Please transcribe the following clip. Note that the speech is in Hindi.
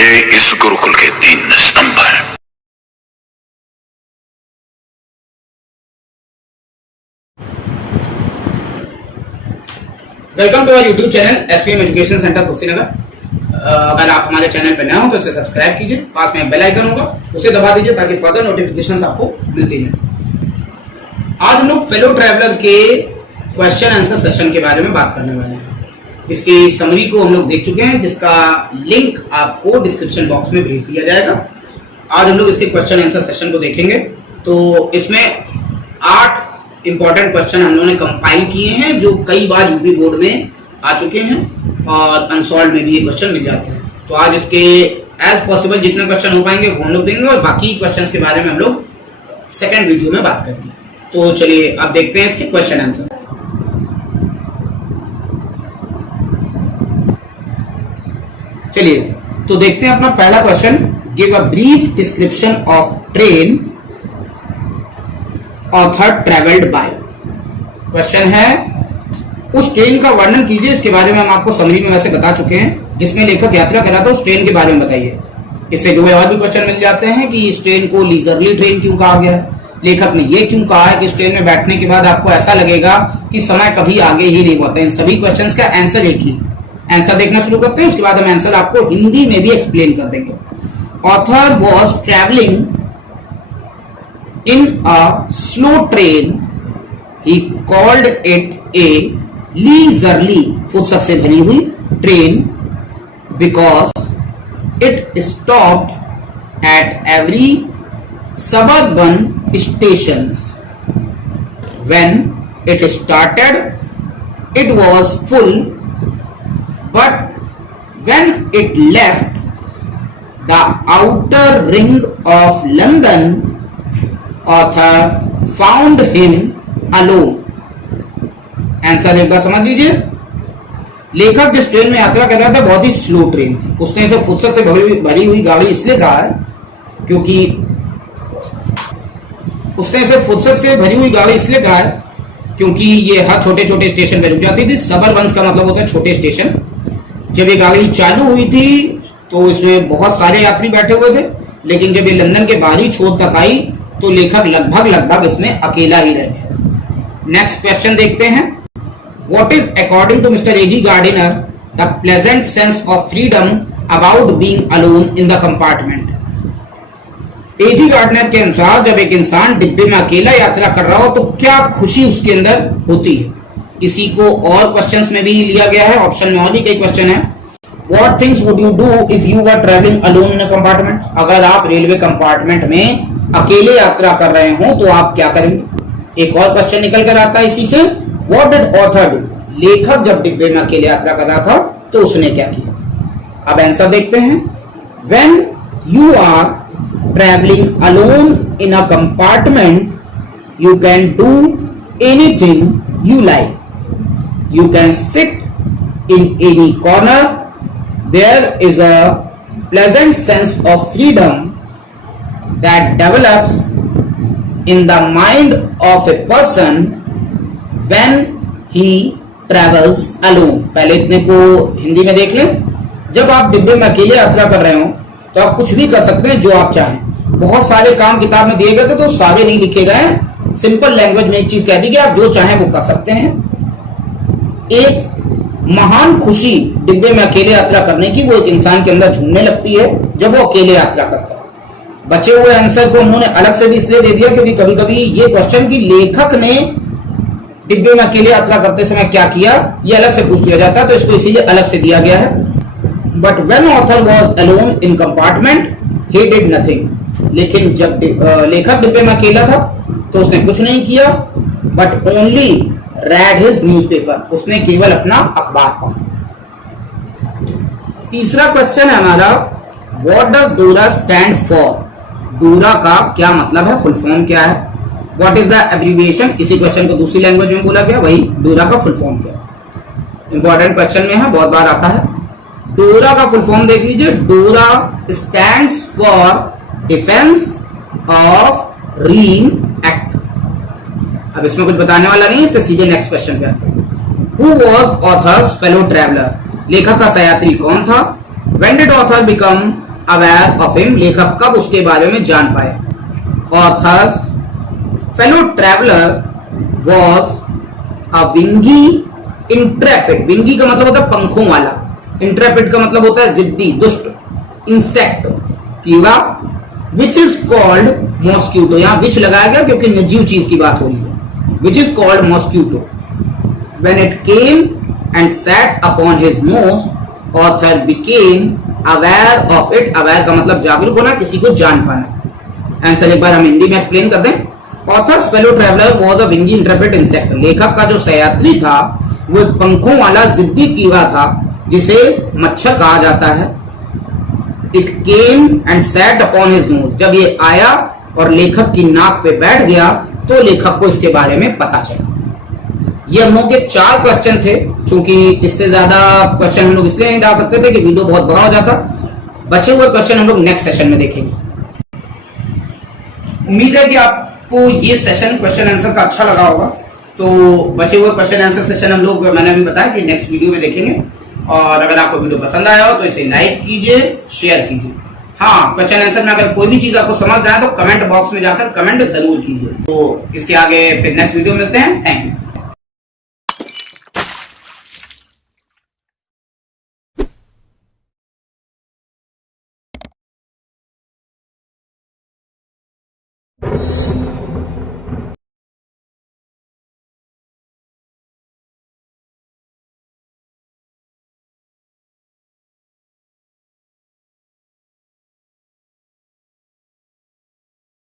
ये इस गुरुकुल के 3 स्तंभ हैं। Welcome to our YouTube channel SPM education centre Kushinagar. अगर आप हमारे चैनल पर नए हो तो इसे सब्सक्राइब कीजिए, पास में बेल आइकन होगा उसे दबा दीजिए ताकि फर्दर नोटिफिकेशंस आपको मिलती हैं। आज हम लोग फेलो ट्रैवलर के क्वेश्चन आंसर सेशन के बारे में बात करने वाले हैं। इसकी समरी को हम लोग देख चुके हैं, जिसका लिंक आपको डिस्क्रिप्शन बॉक्स में भेज दिया जाएगा। आज हम लोग इसके क्वेश्चन आंसर सेशन को देखेंगे। तो इसमें 8 इंपॉर्टेंट क्वेश्चन हम लोगों ने कंपाइल किए हैं जो कई बार यूपी बोर्ड में आ चुके हैं और अनसॉल्व में भी ये क्वेश्चन मिल जाते हैं। तो आज इसके एज पॉसिबल जितने क्वेश्चन हो पाएंगे वो हम लोग देंगे और बाकी क्वेश्चंस के बारे में हम लोग सेकंड वीडियो में बात करेंगे। तो चलिए आप देखते हैं इसके क्वेश्चन आंसर। चलिए तो देखते हैं अपना पहला question. Give a brief description of train author travelled by. Question है उस ट्रेन का वर्णन कीजिए। इसके बारे में हम आपको समरी में वैसे बता चुके हैं, जिसमें लेखक यात्रा करा था उस ट्रेन के बारे में बताइए। इससे जुड़े और भी क्वेश्चन मिल जाते हैं कि इस ट्रेन को लीजरली ट्रेन क्यों कहा गया है, लेखक ने ये क्यों कहा है कि इस ट्रेन में बैठने के बाद आपको ऐसा लगेगा कि समय कभी आगे ही नहीं बढ़ता। इन सभी क्वेश्चंस का आंसर एक ही। आंसर देखना शुरू करते हैं, उसके बाद हम आंसर आपको हिंदी में भी एक्सप्लेन कर देंगे। Author was travelling in a slow train, he called it a leisurely, फुर्सत से भरी हुई train, because it stopped at every suburban stations. When it started, it was full, but when it left the outer ring of London, author found him alone. Answer एक बार समझ लीजिए। लेखक जिस ट्रेन में यात्रा कर रहा था बहुत ही स्लो ट्रेन थी। उसने इसे फुर्सत से भरी हुई गाड़ी इसलिए कहा है क्योंकि उसने इसे फुर्सत से भरी हुई गाड़ी इसलिए कहा है क्योंकि ये हर छोटे छोटे स्टेशन पे रुक जाती थी। सबरबंस का मतलब होता है छोटे स्टेशन। जब ये गाड़ी चालू हुई थी तो इसमें बहुत सारे यात्री बैठे हुए थे, लेकिन जब ये लंदन के बाहरी छोर तक आई तो लेखक लगभग इसमें अकेला ही रह गया। नेक्स्ट क्वेश्चन देखते हैं। What is according to mister AG Gardiner the pleasant sense of freedom about being alone in the compartment. AG Gardner के अनुसार जब एक इंसान डिब्बे में अकेला यात्रा कर रहा हो तो क्या खुशी उसके अंदर होती है। इसी को और क्वेश्चंस में भी लिया गया है। ऑप्शन में और भी कई क्वेश्चन है। What things would you do if you were travelling alone in a compartment. अगर आप रेलवे कंपार्टमेंट में अकेले यात्रा कर रहे हो तो आप क्या करेंगे। एक और क्वेश्चन निकल कर आता है इसी से। What did author do. लेखक जब डिब्बे में अकेले यात्रा कर रहा था तो उसने क्या किया। अब आंसर देखते हैं। When you are traveling alone in a compartment, you can do anything you like. You can sit in any corner. There is a pleasant sense of freedom that develops in the mind of a person when he travels alone. पहले इतने को हिंदी में देख लें। जब आप डिब्बे में अकेले यात्रा कर रहे हो तो आप कुछ भी कर सकते हैं जो आप चाहें। बहुत सारे काम किताब में दिए गए थे तो सारे नहीं लिखे गए। सिंपल लैंग्वेज में एक चीज कह दी कि आप जो चाहें वो कर सकते हैं। एक महान खुशी डिब्बे में अकेले यात्रा करने की वो एक इंसान के अंदर झूमने लगती है जब वो अकेले यात्रा करता है। बचे हुए आंसर को उन्होंने अलग से भी इसलिए दे दिया क्योंकि कभी कभी ये क्वेश्चन की लेखक ने डिब्बे में अकेले यात्रा करते समय क्या किया ये अलग से पूछ लिया जाता है, तो इसको इसीलिए अलग से दिया गया है। But when author was alone in compartment, he did nothing. लेकिन जब लेखक डिब्बे में अकेला था तो उसने कुछ नहीं किया। But only read his newspaper. उसने केवल अपना अखबार पढ़ा। तीसरा क्वेश्चन है हमारा। What does DORA stand for? DORA का क्या मतलब है, फुल फॉर्म क्या है। What is the abbreviation? इसी क्वेश्चन को दूसरी लैंग्वेज में बोला गया, वही DORA का फुल फॉर्म क्या है। इंपॉर्टेंट क्वेश्चन में है, बहुत बार आता है। डोरा का फुल फॉर्म देख लीजिए। DORA stands for defence of realm act. अब इसमें कुछ बताने वाला नहीं है, इससे सीधे नेक्स्ट क्वेश्चन पे आते हैं। Who was author's fellow traveller. लेखक का सहयात्री कौन था। When did author become aware of him, लेखक कब उसके बारे में जान पाए। Author's fellow traveller was a wingy intrepid, wingy का मतलब होता है पंखों वाला, इंट्रेपिड का मतलब होता है जिद्दी, दुष्ट, इंसेक्ट कीड़ा, विच इज कॉल्ड मॉस्क्यूटो, यहां विच लगाया गया क्योंकि निर्जीव चीज की बात हो रही है, which is called mosquito. When it came and set upon his nose, author became aware of it, aware का मतलब जागरूक होना, किसी को जान पाना। आंसर एक बार हम हिंदी में एक्सप्लेन कर दें। Author's fellow traveller was a wingy intrepid insect, लेखक का जो सहयात्री था वो एक पंखों वाला जिद्दी कीड़ा था जिसे मच्छर कहा जाता है। It came and set upon his nose, जब ये आया और लेखक की नाक पे बैठ गया तो लेखक को इसके बारे में पता चला। ये हम लोग के 4 क्वेश्चन थे, क्योंकि इससे ज्यादा क्वेश्चन हम लोग इसलिए नहीं डाल सकते थे कि वीडियो बहुत बड़ा हो जाता। बचे हुए क्वेश्चन हम लोग नेक्स्ट सेशन में देखेंगे। उम्मीद है कि आपको ये सेशन क्वेश्चन आंसर का अच्छा लगा होगा। तो बचे हुए क्वेश्चन आंसर सेशन हम लोग, मैंने अभी बताया कि नेक्स्ट वीडियो में देखेंगे। और अगर आपको वीडियो पसंद आया हो तो इसे लाइक कीजिए, शेयर कीजिए। हाँ, क्वेश्चन आंसर में अगर कोई भी चीज आपको समझ ना आए तो कमेंट बॉक्स में जाकर कमेंट जरूर कीजिए। तो इसके आगे फिर नेक्स्ट वीडियो मिलते हैं। Thank you.